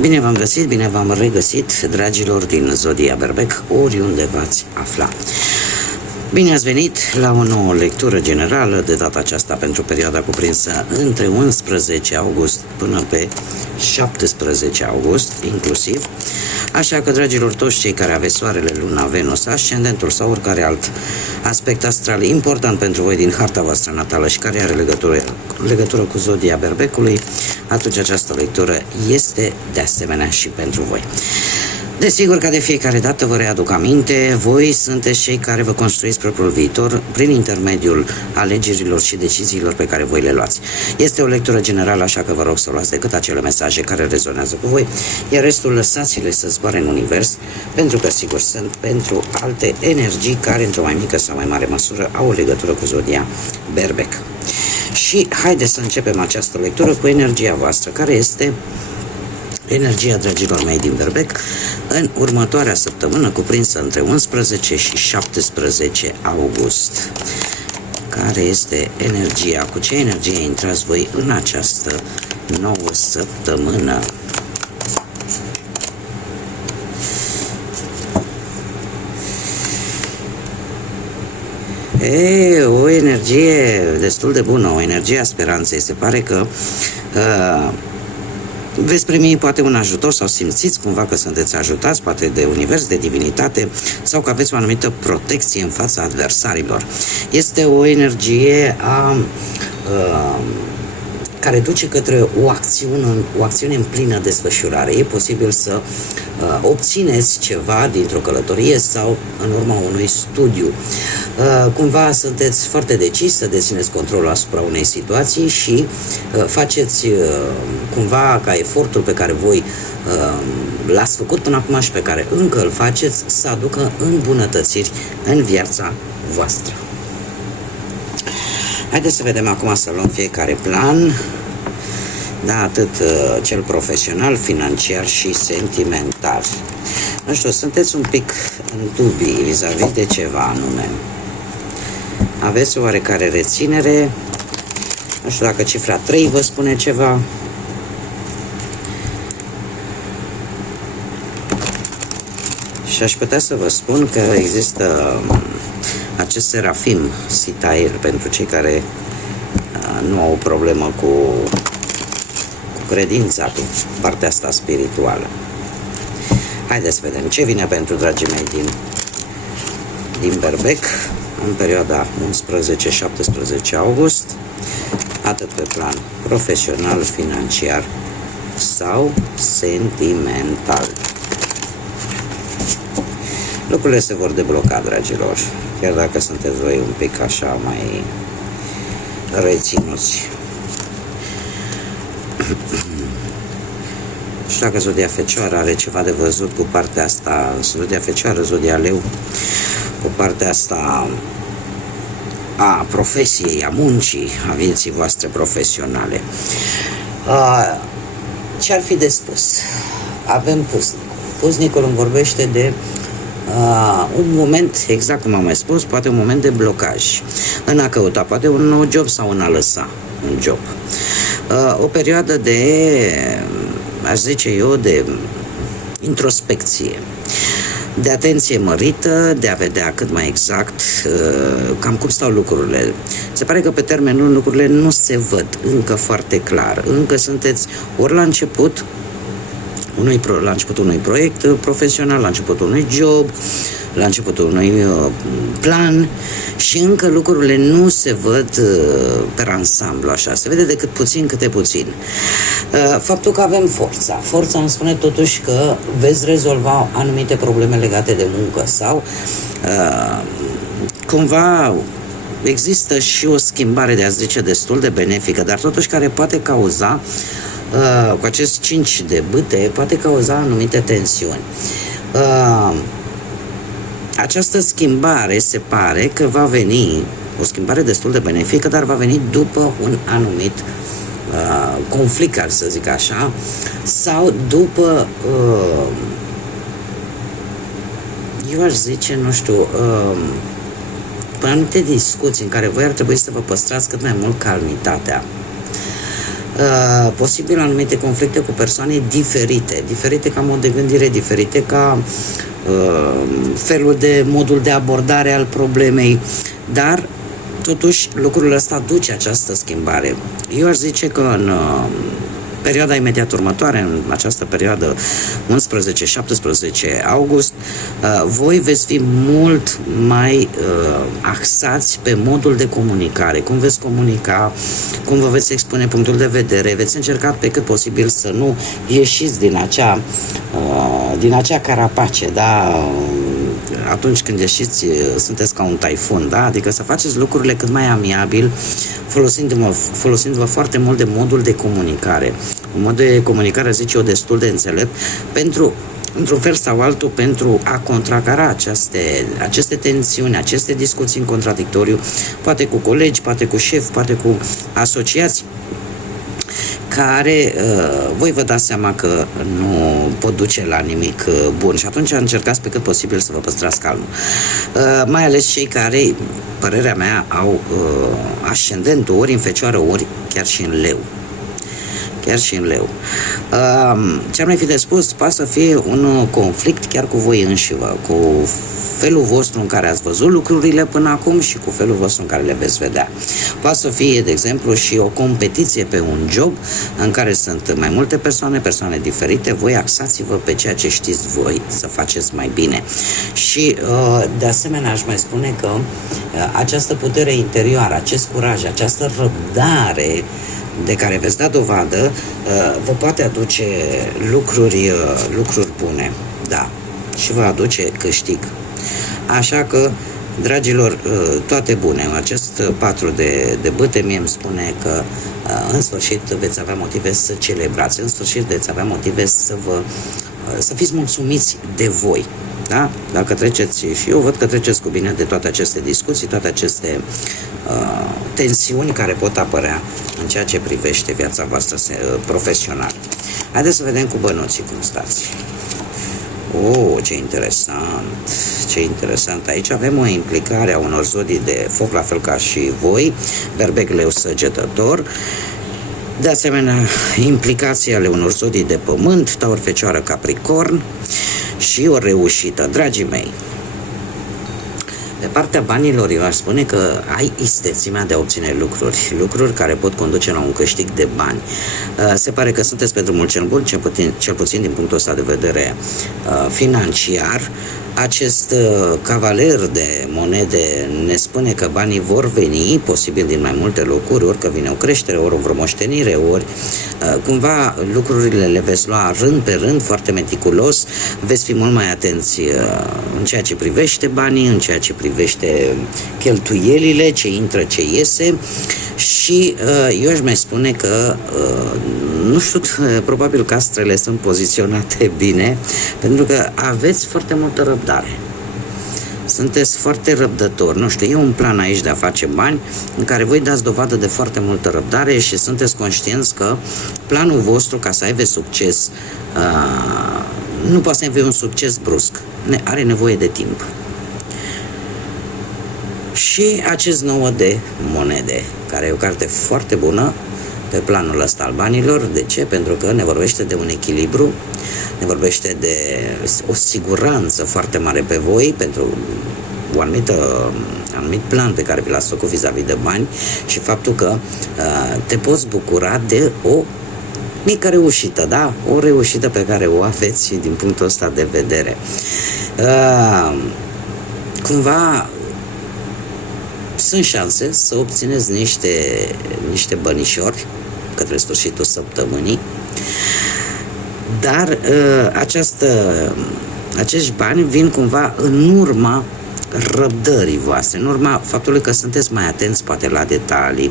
Bine v-am găsit, bine v-am regăsit, dragilor din Zodia Berbec, oriunde v-ați afla. Bine ați venit la o nouă lectură generală, de data aceasta pentru perioada cuprinsă între 11 august până pe 17 august, inclusiv. Așa că, dragilor, toți cei care aveți Soarele, Luna, Venus, Ascendentul sau oricare alt aspect astral important pentru voi din harta voastră natală și care are legătură cu Zodia Berbecului, atunci această lectură este de asemenea și pentru voi. Desigur, ca de fiecare dată vă readuc aminte, voi sunteți cei care vă construiți propriul viitor prin intermediul alegerilor și deciziilor pe care voi le luați. Este o lectură generală, așa că vă rog să luați decât acele mesaje care rezonează cu voi, iar restul lăsați-le să zboare în univers, pentru că sigur sunt pentru alte energii care într-o mai mică sau mai mare măsură au o legătură cu Zodia Berbec. Și haideți să începem această lectură cu energia voastră, care este energia, dragilor mei, din Berbec în următoarea săptămână cuprinsă între 11 și 17 august. Care este energia? Cu ce energie intrați voi în această nouă săptămână? O energie destul de bună, o energie a speranței. Se pare că veți primi poate un ajutor sau simțiți cumva că sunteți ajutați, poate de univers, de divinitate, sau că aveți o anumită protecție în fața adversarilor. Este o energie care duce către o acțiune în plină desfășurare. E posibil să obțineți ceva dintr-o călătorie sau în urma unui studiu. Cumva sunteți foarte decis să dețineți controlul asupra unei situații și faceți cumva ca efortul pe care voi l-ați făcut până acum și pe care încă îl faceți să aducă îmbunătățiri în viața voastră. Haideți să vedem acum, să luăm fiecare plan, da, atât cel profesional, financiar și sentimental. Nu știu, sunteți un pic în dubii vis-a-vis de ceva anume. Aveți o oarecare reținere, nu știu dacă cifra 3 vă spune ceva. Și aș putea să vă spun că există acest serafim Sitair pentru cei care nu au o problemă cu credința, cu partea asta spirituală. Haideți să vedem ce vine pentru dragii mei din Berbec în perioada 11-17 august, atât pe plan profesional, financiar sau sentimental. Lucrurile se vor debloca, dragilor, chiar dacă sunteți voi un pic așa mai reținuți. Nu știu dacă Zodia Fecioară are ceva de văzut cu partea asta, Zodia Fecioară, Zodia Leu, cu partea asta a profesiei, a muncii, a vieții voastre profesionale. Ce ar fi de spus? Avem Pusnicul. Pusnicul îmi vorbește de un moment, exact cum am mai spus, poate un moment de blocaj în a căuta poate un nou job sau în a lăsa un job. O perioadă de, aș zice eu, de introspecție, de atenție mărită, de a vedea cât mai exact cam cum stau lucrurile. Se pare că pe termen lung lucrurile nu se văd încă foarte clar. Încă sunteți ori la începutul unui proiect profesional, la începutul unui job, la începutul unui plan și încă lucrurile nu se văd pe ansamblu așa, se vede decât puțin câte puțin. Faptul că avem forța îmi spune totuși că veți rezolva anumite probleme legate de muncă sau cumva există și o schimbare, de a zice, destul de benefică, dar totuși care poate cauza cu acest 5 de bâte, poate cauza anumite tensiuni. Această schimbare se pare că va veni, o schimbare destul de benefică, dar va veni după un anumit conflict, ar să zic așa, sau după, eu aș zice, nu știu, anumite discuții în care voi ar trebui să vă păstrați cât mai mult calmitatea. posibil anumite conflicte cu persoane diferite ca mod de gândire, diferite ca modul de abordare al problemei, dar totuși lucrul ăsta duce această schimbare. Eu aș zice că în perioada imediat următoare, în această perioadă 11-17 august, voi veți fi mult mai axați pe modul de comunicare, cum veți comunica, cum vă veți expune punctul de vedere, veți încerca pe cât posibil să nu ieșiți din acea carapace, da? Atunci când ieșiți, sunteți ca un taifun, da? Adică să faceți lucrurile cât mai amiabil, folosindu-vă foarte mult de modul de comunicare. Un mod de comunicare, zice eu, destul de înțelept, într-un fel sau altul, pentru a contracara aceste tensiuni, aceste discuții în contradictoriu, poate cu colegi, poate cu șefi, poate cu asociați, care voi vă dați seama că nu pot duce la nimic bun și atunci încercați pe cât posibil să vă păstrați calmul. Mai ales cei care, părerea mea, au ascendentul ori în Fecioară, ori chiar și în Leu. Ce-ar mai fi de spus, poate să fie un conflict chiar cu voi înșivă, cu felul vostru în care ați văzut lucrurile până acum și cu felul vostru în care le veți vedea. Poate să fie, de exemplu, și o competiție pe un job în care sunt mai multe persoane diferite, voi axați-vă pe ceea ce știți voi să faceți mai bine. Și, de asemenea, aș mai spune că această putere interioară, acest curaj, această răbdare de care veți da dovadă, vă poate aduce lucruri bune, da, și vă aduce câștig. Așa că, dragilor, toate bune. Acest 4 de bâte mie îmi spune că în sfârșit veți avea motive să celebrați, în sfârșit veți avea motive să fiți mulțumiți de voi. Da? Dacă treceți, și eu văd că treceți cu bine de toate aceste discuții, toate aceste tensiuni care pot apărea în ceea ce privește viața voastră profesională. Haideți să vedem cu bănuții cum stați. Ce interesant. Aici avem o implicare a unor zodii de foc, la fel ca și voi, Berbec, Leu, Săgetător. De asemenea, implicații ale unor zodii de pământ, Taur, Fecioară, Capricorn, și o reușită. Dragii mei, pe partea banilor, eu aș spune că ai istețimea de a obține lucruri care pot conduce la un câștig de bani. Se pare că sunteți pe drumul cel bun, cel puțin din punctul ăsta de vedere financiar. Acest cavaler de monede ne spune că banii vor veni, posibil din mai multe locuri, ori că vine o creștere, ori o vreo moștenire, ori cumva lucrurile le veți lua rând pe rând, foarte meticulos, veți fi mult mai atenți în ceea ce privește banii, în ceea ce privește cheltuielile, ce intră, ce iese. Și eu aș mai spune că nu știu, probabil că astrele sunt poziționate bine, pentru că aveți foarte multă răbdare. Sunteți foarte răbdători. Nu știu, e un plan aici de a face bani în care voi dați dovadă de foarte multă răbdare și sunteți conștienți că planul vostru, ca să aibă succes, nu poate să aibă un succes brusc. Are nevoie de timp. Și acest 9 de monede, care e o carte foarte bună pe planul ăsta al banilor. De ce? Pentru că ne vorbește de un echilibru, ne vorbește de o siguranță foarte mare pe voi, pentru un anumit plan pe care vi l-ați făcut vis-a-vis de bani și faptul că te poți bucura de o mică reușită, da? O reușită pe care o aveți din punctul ăsta de vedere. Cumva sunt șanse să obțineți niște bănișori către sfârșitul săptămânii, dar acești bani vin cumva în urma răbdării voastre, în urma faptului că sunteți mai atenți poate la detalii,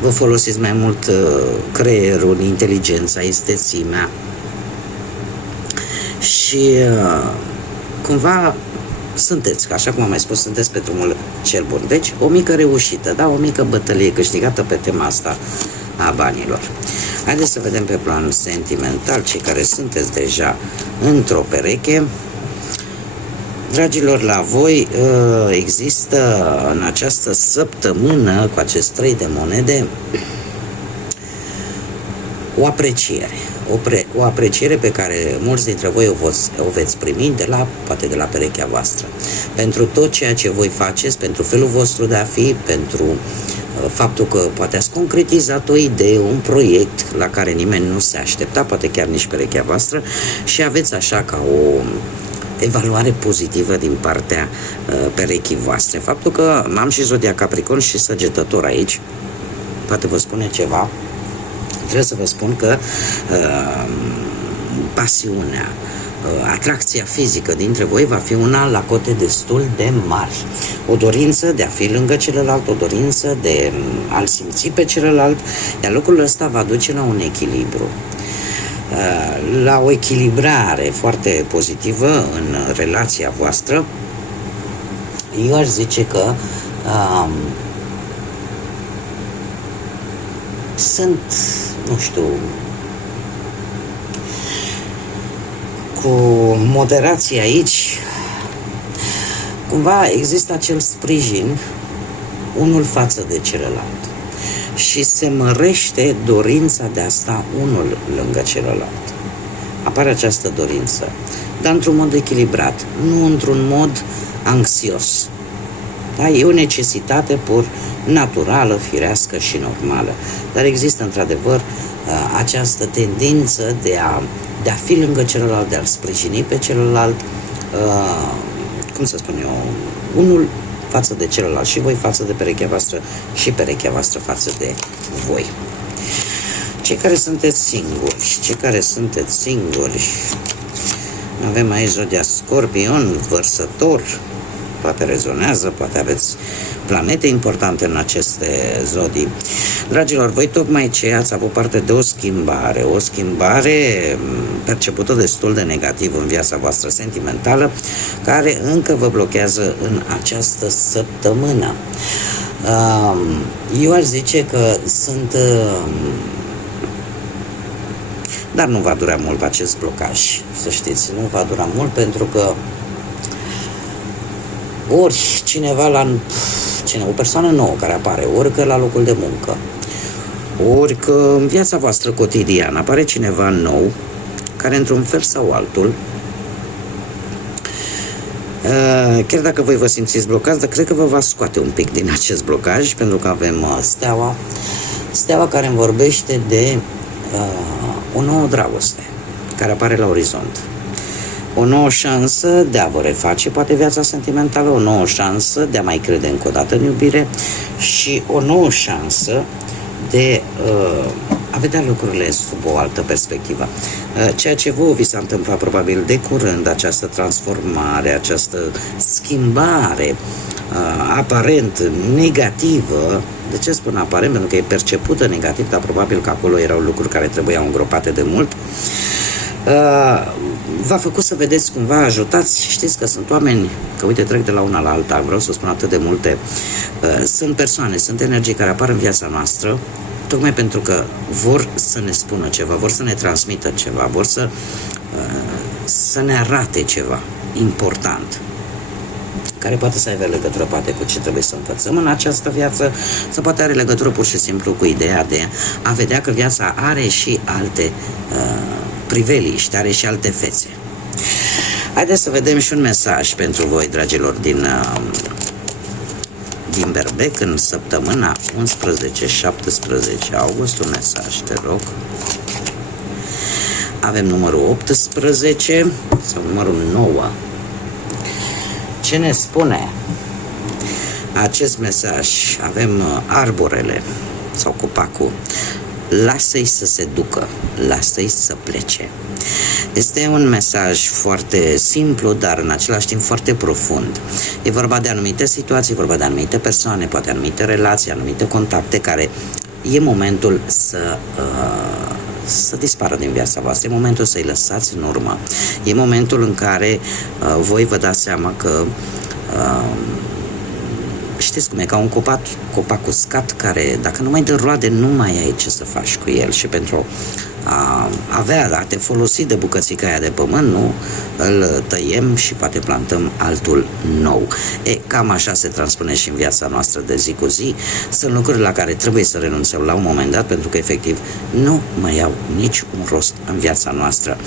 vă folosiți mai mult creierul, inteligența, istețimea și cumva sunteți, așa cum am mai spus, sunteți pe drumul cel bun. Deci, o mică reușită, da? O mică bătălie câștigată pe tema asta a banilor. Haideți să vedem pe plan sentimental, cei care sunteți deja într-o pereche. Dragilor, la voi există în această săptămână, cu acest 3 de monede, o apreciere. O apreciere pe care mulți dintre voi o veți primi poate de la perechea voastră. Pentru tot ceea ce voi faceți, pentru felul vostru de a fi, pentru faptul că poate ați concretizat o idee, un proiect la care nimeni nu se aștepta, poate chiar nici perechea voastră, și aveți așa ca o evaluare pozitivă din partea perechii voastre. Faptul că am și zodia Capricorn și Săgetător aici, poate vă spune ceva. Trebuie să vă spun că pasiunea, atracția fizică dintre voi va fi una la cote destul de mari. O dorință de a fi lângă celălalt, o dorință de a-l simți pe celălalt, iar lucrul ăsta va duce la un echilibru. La o echilibrare foarte pozitivă în relația voastră. Eu aș zice că sunt, nu știu, cu moderație aici, cumva există acel sprijin unul față de celălalt și se mărește dorința de a sta unul lângă celălalt. Apare această dorință, dar într-un mod echilibrat, nu într-un mod anxios. Da? E o necesitate pur naturală, firească și normală. Dar există într-adevăr această tendință de a fi lângă celălalt, de a-l sprijini pe celălalt, cum să spun eu, unul față de celălalt, și voi față de perechea voastră și perechea voastră față de voi. Cei care sunteți singuri, avem aici zodia Scorpion, Vărsător, poate rezonează, poate aveți planete importante în aceste zodii. Dragilor, voi tocmai ce ați avut parte de o schimbare percepută destul de negativ în viața voastră sentimentală, care încă vă blochează în această săptămână. Eu aș zice că dar nu va dura mult acest blocaj, să știți, nu va dura mult, pentru că ori o persoană nouă care apare, ori că la locul de muncă, ori că în viața voastră cotidiană apare cineva nou care într-un fel sau altul, chiar dacă voi vă simțiți blocați, dar cred că vă va scoate un pic din acest blocaj, pentru că avem steaua care îmi vorbește de o nouă dragoste care apare la orizont. O nouă șansă de a vă reface poate viața sentimentală, o nouă șansă de a mai crede încă o dată în iubire și o nouă șansă de a vedea lucrurile sub o altă perspectivă. Ceea ce vouă vi s-a întâmplat probabil de curând, această transformare, această schimbare aparent negativă. De ce spun aparent? Pentru că e percepută negativ, dar probabil că acolo erau lucruri care trebuiau îngropate de mult. V-a făcut să vedeți cumva, ajutați, știți că sunt oameni, că uite, trec de la una la alta, vreau să spun atât de multe, sunt persoane, sunt energii care apar în viața noastră, tocmai pentru că vor să ne spună ceva, vor să ne transmită ceva, vor să ne arate ceva important, care poate să aibă legătură poate cu ce trebuie să învățăm în această viață, sau poate are legătură pur și simplu cu ideea de a vedea că viața are și alte priveliști, are și alte fețe. Haideți să vedem și un mesaj pentru voi, dragilor, din Berbec în săptămâna 11-17 august. Un mesaj, te rog. Avem numărul 18 sau numărul 9. Ce ne spune acest mesaj? Avem arborele sau copacul. Lasă-i să se ducă, lasă-i să plece. Este un mesaj foarte simplu, dar în același timp foarte profund. E vorba de anumite situații, e vorba de anumite persoane, poate anumite relații, anumite contacte care e momentul să dispară din viața voastră, e momentul să-i lăsați în urmă. E momentul în care voi vă dați seama că știți cum e, ca un copac uscat care, dacă nu mai dă roade, nu mai ai ce să faci cu el. Și pentru a te folosi de bucățica aia de pământ, nu? Îl tăiem și poate plantăm altul nou. Cam așa se transpune și în viața noastră de zi cu zi. Sunt lucruri la care trebuie să renunțăm la un moment dat, pentru că efectiv nu mai au nici un rost în viața noastră.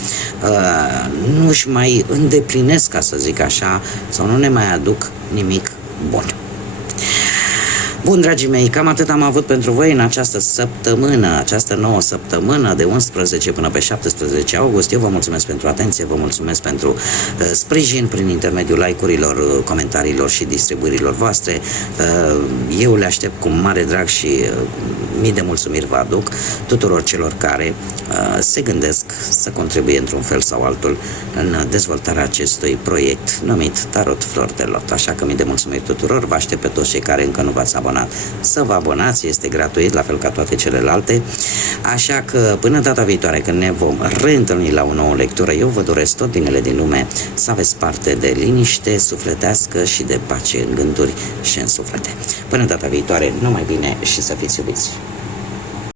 Nu își mai îndeplinesc, ca să zic așa, sau nu ne mai aduc nimic bun. Bun, dragii mei, cam atât am avut pentru voi în această săptămână, această nouă săptămână de 11 până pe 17 august. Eu vă mulțumesc pentru atenție, vă mulțumesc pentru sprijin prin intermediul like-urilor, comentariilor și distribuirilor voastre. Eu le aștept cu mare drag și mii de mulțumiri vă aduc tuturor celor care se gândesc să contribuie într-un fel sau altul în dezvoltarea acestui proiect numit Tarot Flori de Lot. Așa că mii de mulțumiri tuturor, vă aștept pe toți cei care încă nu v-ați abonat să vă abonați, este gratuit, la fel ca toate celelalte. Așa că până data viitoare, când ne vom reîntâlni la o nouă lectură, eu vă doresc tot binele din lume, să aveți parte de liniște sufletească și de pace în gânduri și în suflete. Până data viitoare, numai bine și să fiți iubiți!